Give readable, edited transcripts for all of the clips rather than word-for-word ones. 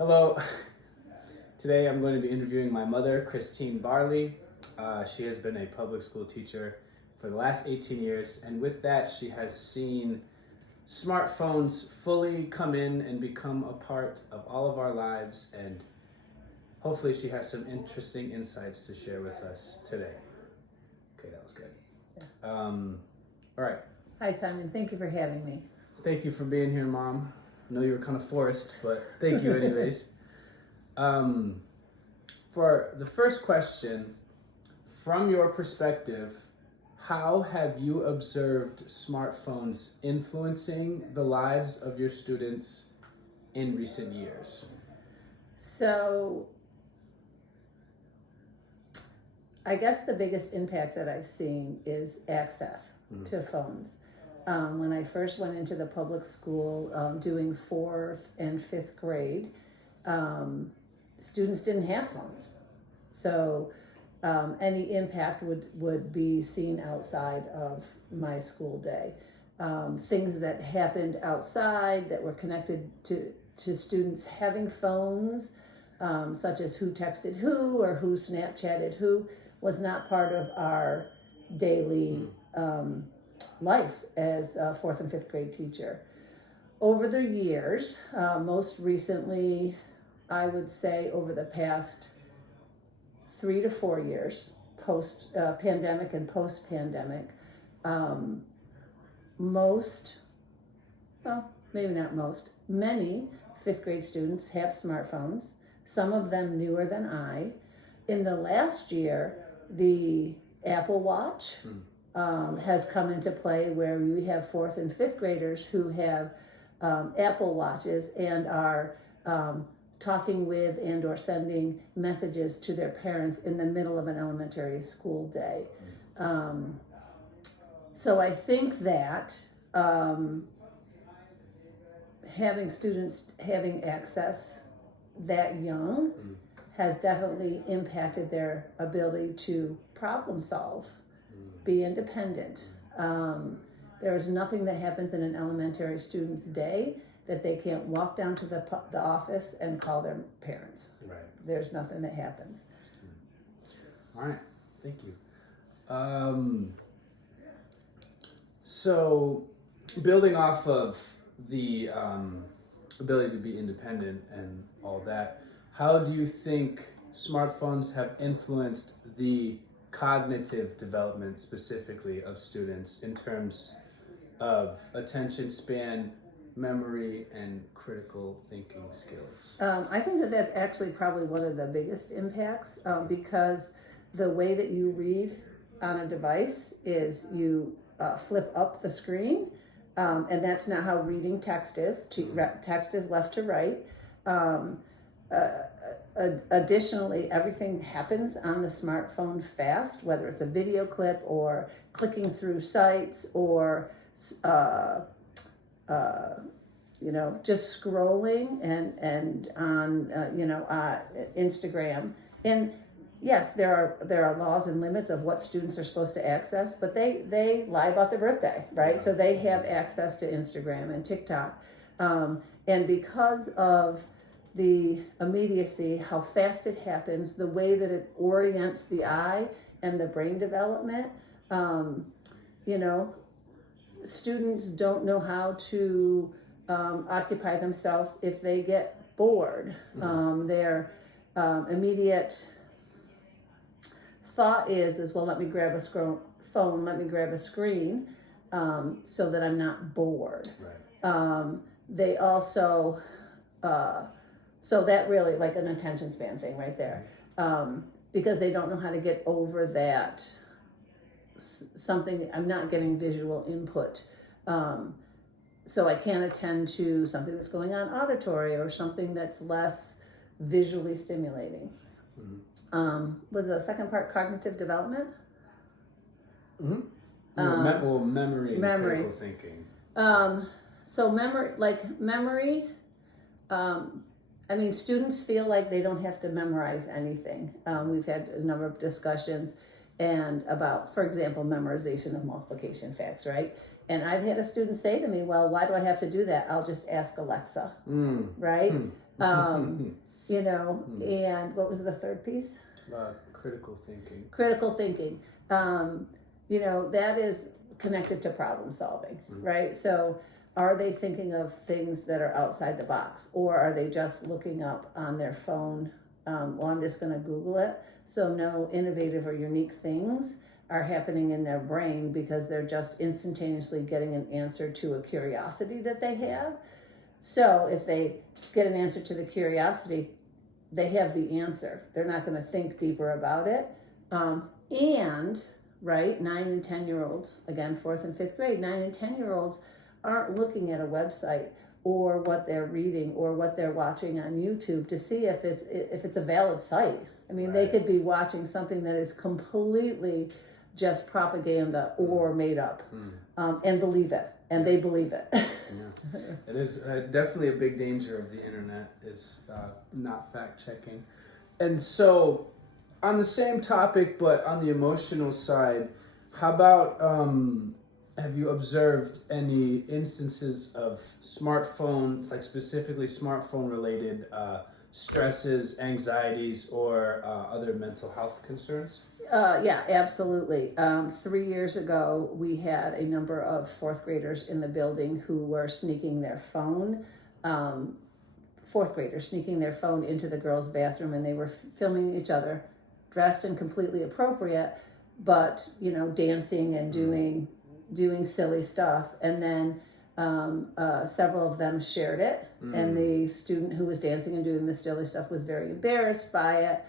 Hello. Today I'm going to be interviewing my mother, Christine Barley. She has been a public school teacher for the last 18 years, and with that, she has seen smartphones fully come in and become a part of all of our lives, and hopefully she has some interesting insights to share with us today. Okay, that was good. Yeah. All right. Hi, Simon. Thank you for having me. Thank you for being here, Mom. I know you were kind of forced, but thank you anyways. For the first question, from your perspective, how have you observed smartphones influencing the lives of your students in recent years? So, I guess the biggest impact that I've seen is access to phones. When I first went into the public school doing 4th and 5th grade, students didn't have phones. So any impact would be seen outside of my school day. Things that happened outside that were connected to students having phones, such as who texted who or who Snapchatted who, was not part of our daily life as a 4th and 5th grade teacher. Over the years, most recently, I would say over the past 3 to 4 years, post pandemic and post pandemic, many 5th grade students have smartphones, some of them newer than I. In the last year, the Apple Watch has come into play, where we have 4th and 5th graders who have Apple Watches and are talking with and or sending messages to their parents in the middle of an elementary school day. So I think that having students having access that young has definitely impacted their ability to problem solve, be independent. There is nothing that happens in an elementary student's day that they can't walk down to the office and call their parents. Right. There's nothing that happens. All right. Thank you. So, building off of the ability to be independent and all that, how do you think smartphones have influenced the cognitive development specifically of students in terms of attention span, memory, and critical thinking skills? I think that that's actually probably one of the biggest impacts, because the way that you read on a device is you flip up the screen, and that's not how reading text is. Text is left to right. Additionally, everything happens on the smartphone fast, whether it's a video clip or clicking through sites or just scrolling and on Instagram. And yes, there are laws and limits of what students are supposed to access, but they lie about their birthday, right? So they have access to Instagram and TikTok, and because of the immediacy, how fast it happens, the way that it orients the eye and the brain development, students don't know how to occupy themselves if they get bored. Their immediate thought is well, let me grab a phone, let me grab a screen, so that I'm not bored. Right. They also so that really, like an attention span thing right there, because they don't know how to get over that something. I'm not getting visual input, so I can't attend to something that's going on auditory or something that's less visually stimulating. Was the second part cognitive development? Memory and critical thinking. So memory. Students feel like they don't have to memorize anything. We've had a number of discussions and about, for example, memorization of multiplication facts, right? And I've had a student say to me, well, why do I have to do that? I'll just ask Alexa, right? You know, and what was the third piece? Critical thinking. Critical thinking. You know, that is connected to problem solving, right? So are they thinking of things that are outside the box, or are they just looking up on their phone? Well, I'm just going to Google it. So no innovative or unique things are happening in their brain because they're just instantaneously getting an answer to a curiosity that they have. So if they get an answer to the curiosity, they have the answer. They're not going to think deeper about it. And, right, 9 and 10-year-olds, again, 4th and 5th grade, 9 and 10-year-olds aren't looking at a website or what they're reading or what they're watching on YouTube to see if it's a valid site. I mean, they could be watching something that is completely just propaganda or made up, and believe it, and they believe it. Yeah. It is definitely a big danger of the internet is not fact checking. And so, on the same topic, but on the emotional side, how about have you observed any instances of smartphones, like specifically smartphone related stresses, anxieties, or other mental health concerns? Yeah, absolutely. 3 years ago, we had a number of 4th graders in the building who were sneaking their phone. 4th graders sneaking their phone into the girls' bathroom, and they were filming each other, dressed and completely appropriate, but you know, dancing and doing silly stuff. And then several of them shared it, and the student who was dancing and doing the silly stuff was very embarrassed by it.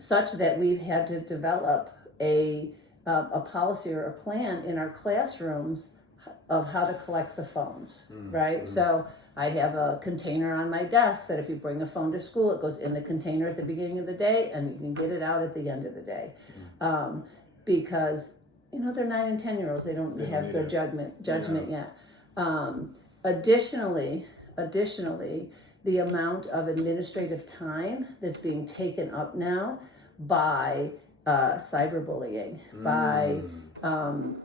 Such that we've had to develop a policy or a plan in our classrooms of how to collect the phones, right? So I have a container on my desk that if you bring a phone to school, it goes in the container at the beginning of the day and you can get it out at the end of the day. Because, you know, they're 9 and 10-year-olds. They don't have good judgment yet. Additionally, the amount of administrative time that's being taken up now by cyberbullying, by,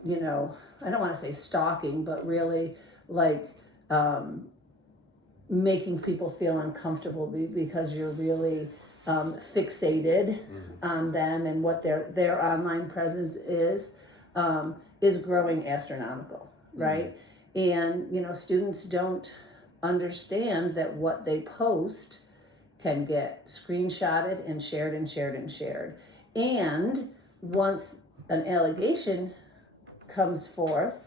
you know, I don't want to say stalking, but really like making people feel uncomfortable because you're really fixated on them and what their online presence is growing astronomical, right? And, you know, students don't understand that what they post can get screenshotted and shared and shared and shared. And once an allegation comes forth,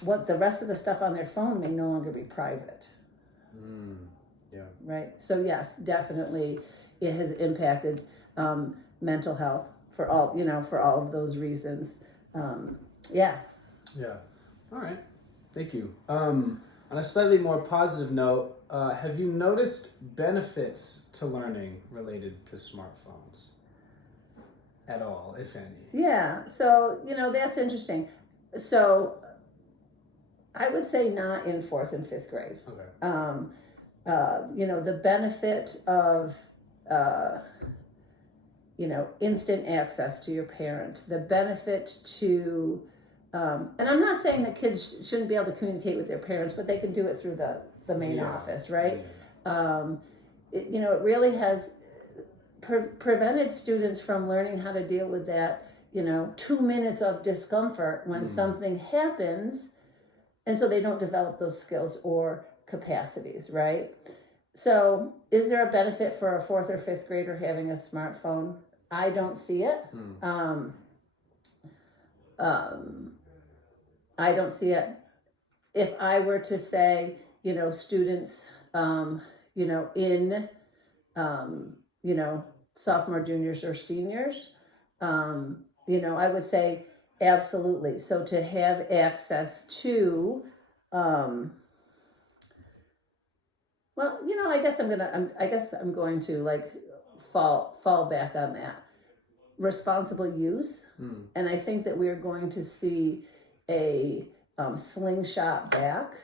what the rest of the stuff on their phone may no longer be private. Yeah. Right. So yes, definitely, it has impacted mental health for all of those reasons. Yeah. All right. Thank you. On a slightly more positive note, have you noticed benefits to learning related to smartphones at all, if any? Yeah. So, you know, that's interesting. So I would say not in 4th and 5th grade. Okay. You know, the benefit of, you know, instant access to your parent, the benefit to, and I'm not saying that kids shouldn't be able to communicate with their parents, but they can do it through the main office, right? You know, it really has prevented students from learning how to deal with that, you know, 2 minutes of discomfort when something happens, and so they don't develop those skills or capacities, right? So is there a benefit for a 4th or 5th grader having a smartphone? I don't see it. I don't see it. If I were to say, you know, students, you know, in, you know, sophomore, juniors, or seniors, you know, I would say absolutely. So to have access to, well, you know, I guess I'm going to like fall back on that responsible use, and I think that we're going to see a slingshot back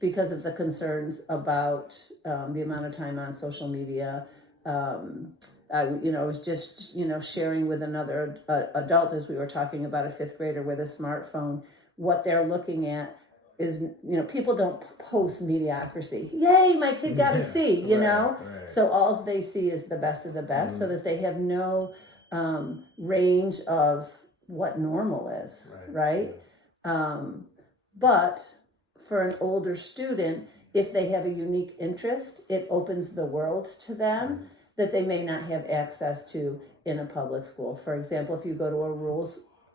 because of the concerns about the amount of time on social media. I was just, you know, sharing with another adult as we were talking about a 5th grader with a smartphone, what they're looking at is, people don't post mediocrity. Yay, my kid got a C, Right. So all they see is the best of the best, so that they have no range of what normal is, right? But for an older student, if they have a unique interest, it opens the world to them that they may not have access to in a public school. For example, if you go to a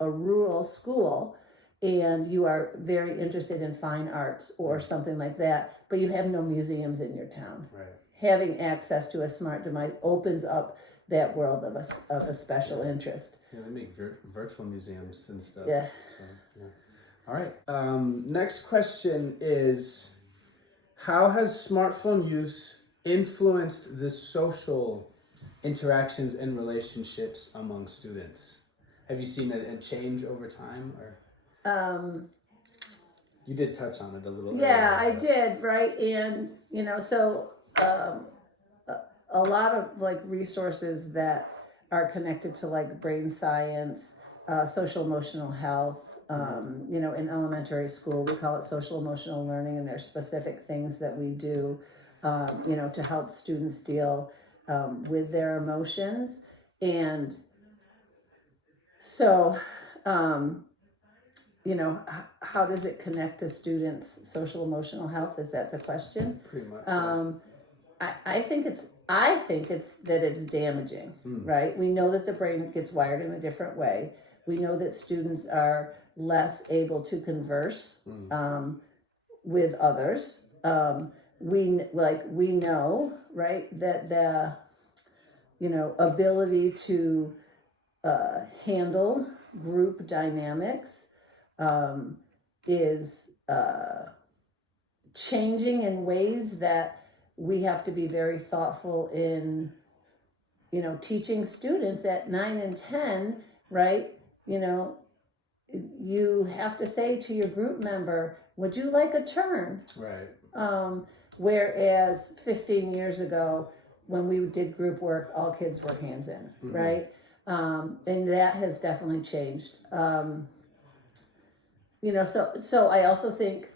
rural school and you are very interested in fine arts or something like that, but you have no museums in your town. Having access to a smart device opens up that world of a special interest. Yeah, they make virtual museums and stuff. Yeah. So, yeah. All right. Next question is, how has smartphone use influenced the social interactions and relationships among students? Have you seen a change over time, or? You did touch on it a little. Yeah, earlier, I did, right? And so a lot of like resources that are connected to like brain science, social emotional health. In elementary school, we call it social emotional learning, and there's specific things that we do, to help students deal with their emotions. And so, how does it connect to students' social emotional health? Is that the question? Pretty much. I think it's that it's damaging, right? We know that the brain gets wired in a different way. We know that students are less able to converse with others. We know, right, that the ability to handle group dynamics is changing in ways that we have to be very thoughtful in, teaching students at 9 and 10, right? You have to say to your group member, would you like a turn? Right. Whereas 15 years ago, when we did group work, all kids were hands in, right? And that has definitely changed. So I also think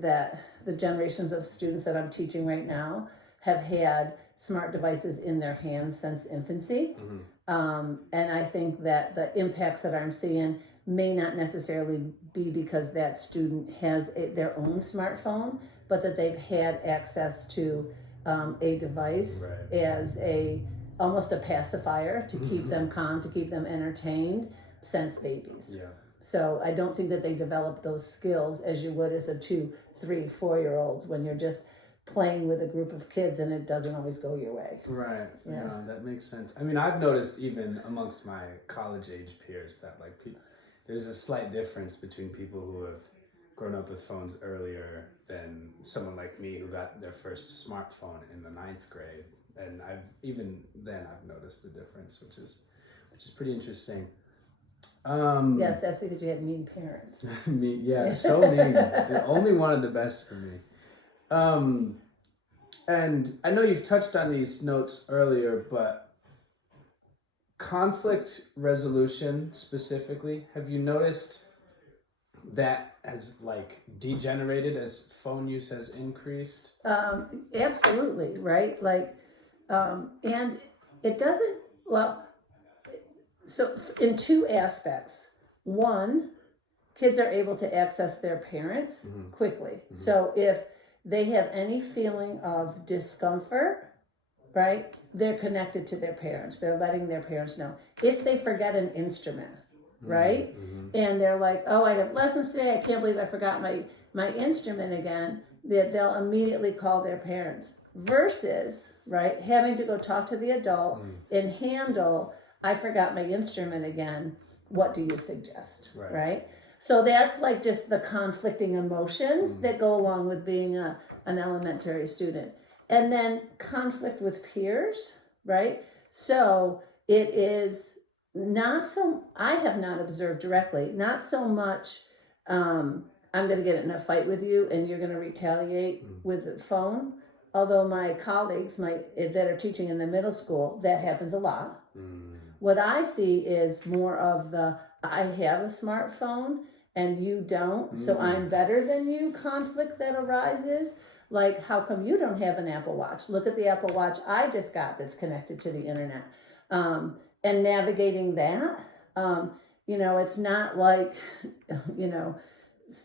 that the generations of students that I'm teaching right now have had smart devices in their hands since infancy. And I think that the impacts that I'm seeing may not necessarily be because that student has their own smartphone, but that they've had access to a device as almost a pacifier to keep them calm, to keep them entertained since babies. Yeah. So I don't think that they develop those skills as you would as a 2, 3, 4-year-olds when you're just playing with a group of kids and it doesn't always go your way. Right. Yeah, that makes sense. I mean, I've noticed even amongst my college age peers that there's a slight difference between people who have grown up with phones earlier than someone like me who got their first smartphone in the 9th grade. And I've noticed a difference, which is pretty interesting. Yes, that's because you had mean parents. So mean. They only wanted the best for me. And I know you've touched on these notes earlier, but conflict resolution specifically, have you noticed that has degenerated as phone use has increased? Absolutely, right? And it doesn't, so in 2 aspects. One, kids are able to access their parents quickly. So if they have any feeling of discomfort, right, they're connected to their parents. They're letting their parents know. If they forget an instrument, right, and they're like, oh, I have lessons today, I can't believe I forgot my instrument again, that they'll immediately call their parents. Versus, right, having to go talk to the adult and handle, I forgot my instrument again, what do you suggest, right? So that's just the conflicting emotions that go along with being an elementary student. And then conflict with peers, right? So it is not so, I have not observed directly, not so much, I'm going to get in a fight with you and you're going to retaliate with the phone. Although my colleagues that are teaching in the middle school, that happens a lot. What I see is more of I have a smartphone and you don't, so I'm better than you conflict that arises. Like, how come you don't have an Apple Watch? Look at the Apple Watch I just got that's connected to the internet. And navigating that, it's not like,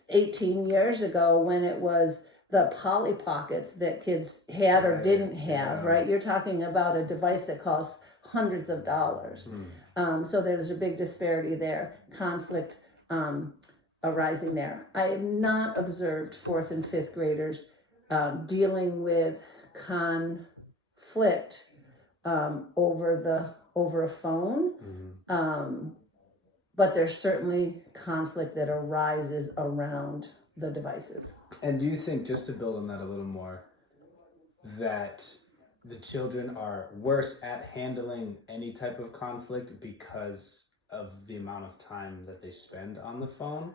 18 years ago when it was the Polly Pockets that kids had or didn't have, right? You're talking about a device that costs hundreds of dollars. So there's a big disparity there, conflict arising there. I have not observed 4th and 5th graders dealing with conflict over a phone. But there's certainly conflict that arises around the devices. And do you think, just to build on that a little more, that the children are worse at handling any type of conflict because of the amount of time that they spend on the phone?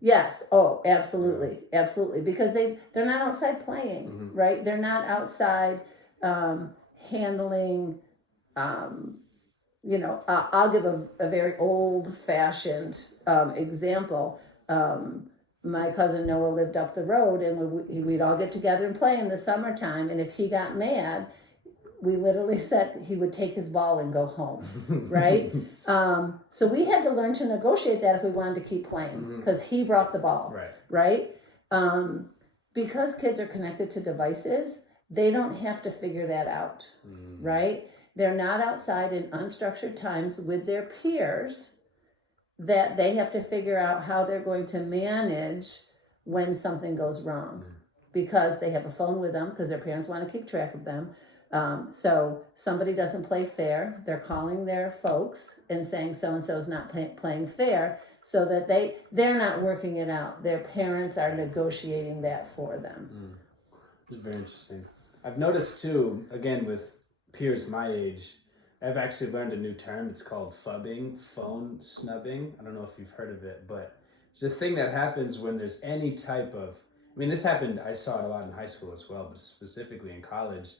Yes. Oh, absolutely. Absolutely. Because they're not outside playing, right? They're not outside handling, I'll give a very old-fashioned example. My cousin Noah lived up the road, and we'd all get together and play in the summertime, and if he got mad, we literally said he would take his ball and go home, right? So we had to learn to negotiate that if we wanted to keep playing, because he brought the ball, right? Because kids are connected to devices, they don't have to figure that out, right? They're not outside in unstructured times with their peers that they have to figure out how they're going to manage when something goes wrong, because they have a phone with them because their parents want to keep track of them. So somebody doesn't play fair. They're calling their folks and saying so-and-so is not playing fair, so that they're not working it out. Their parents are negotiating that for them. It's very interesting. I've noticed too, again, with peers my age, I've actually learned a new term. It's called phubbing, phone snubbing. I don't know if you've heard of it, but it's a thing that happens when there's any type of, this happened, I saw it a lot in high school as well, but specifically in college,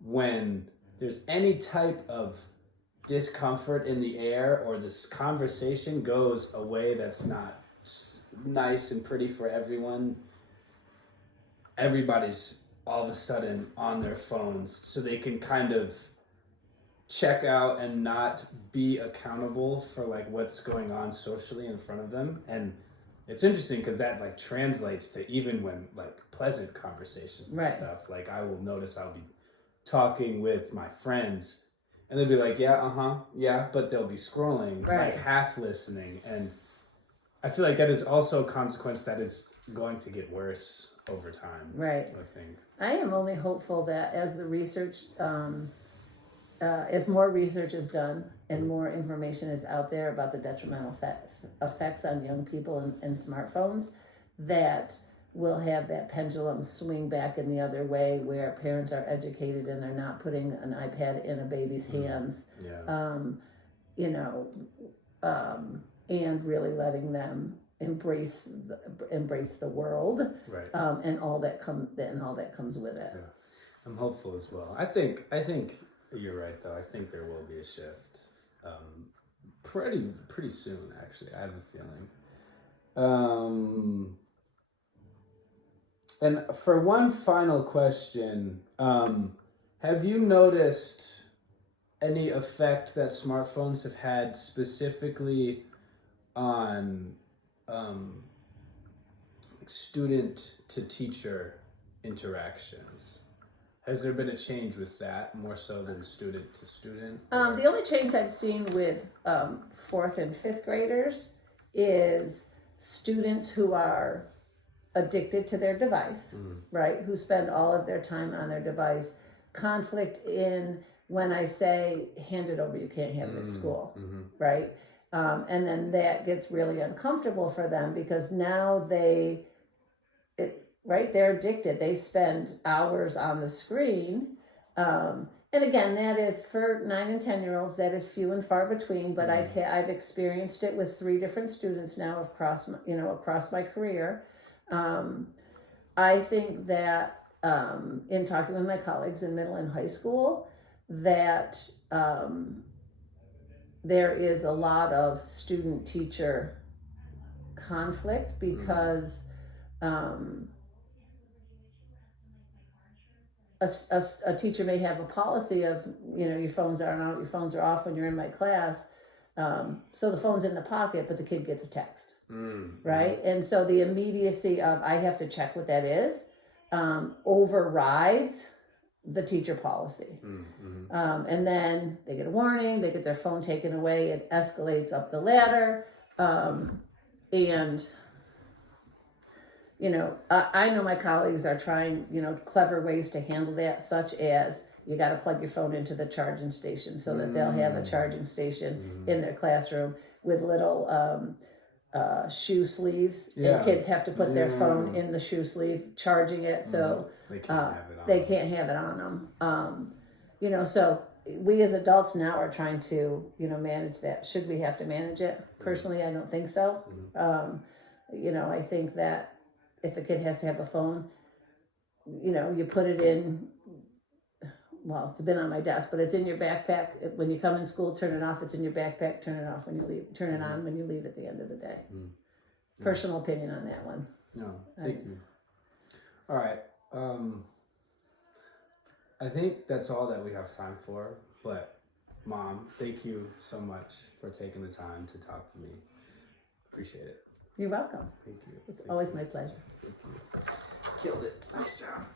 when there's any type of discomfort in the air, or this conversation goes a way that's not nice and pretty for everyone, everybody's all of a sudden on their phones, so they can kind of check out and not be accountable for what's going on socially in front of them. And it's interesting because that translates to even when pleasant conversations and stuff. I will notice I'll be talking with my friends and they'll be like, yeah, but they'll be scrolling, half listening. And I feel like that is also a consequence that is going to get worse over time. I think. I am only hopeful that as the research, as more research is done and more information is out there about the detrimental effects on young people and smartphones, that we'll have that pendulum swing back in the other way, where parents are educated and they're not putting an iPad in a baby's hands, and really letting them embrace the world, and all that comes with it. I'm hopeful as well. I think you're right, though. I think there will be a shift pretty soon, actually. I have a feeling. And for one final question, have you noticed any effect that smartphones have had specifically on student to teacher interactions? Has there been a change with that, more so than student to student? The only change I've seen with 4th and 5th graders is students who are addicted to their device, right? Who spend all of their time on their device. Conflict in when I say, hand it over, you can't have it at school, right? And then that gets really uncomfortable for them, because now they're addicted. They spend hours on the screen. And again, that is for 9 and 10-year-olds, that is few and far between, but I've experienced it with 3 different students now across my career. I think that in talking with my colleagues in middle and high school, that there is a lot of student-teacher conflict because a teacher may have a policy of, your phones aren't out, your phones are off when you're in my class. So the phone's in the pocket, but the kid gets a text, right? And so the immediacy of I have to check what that is overrides the teacher policy. And then they get a warning, they get their phone taken away, it escalates up the ladder. And I know my colleagues are trying, clever ways to handle that, such as you got to plug your phone into the charging station so that they'll have a charging station in their classroom with little shoe sleeves. And kids have to put their phone in the shoe sleeve, charging it, so they can't have it on they can't have it on them. So we as adults now are trying to, manage that. Should we have to manage it? Personally, I don't think so. I think that if a kid has to have a phone, you put it in, well, it's been on my desk, but it's in your backpack. When you come in school, turn it off. It's in your backpack, turn it off when you leave. Turn it on when you leave at the end of the day. Personal opinion on that one. No, thank you. All right. I think that's all that we have time for, but Mom, thank you so much for taking the time to talk to me. Appreciate it. You're welcome. Thank you. It's always my pleasure. Thank you. Killed it. Nice job.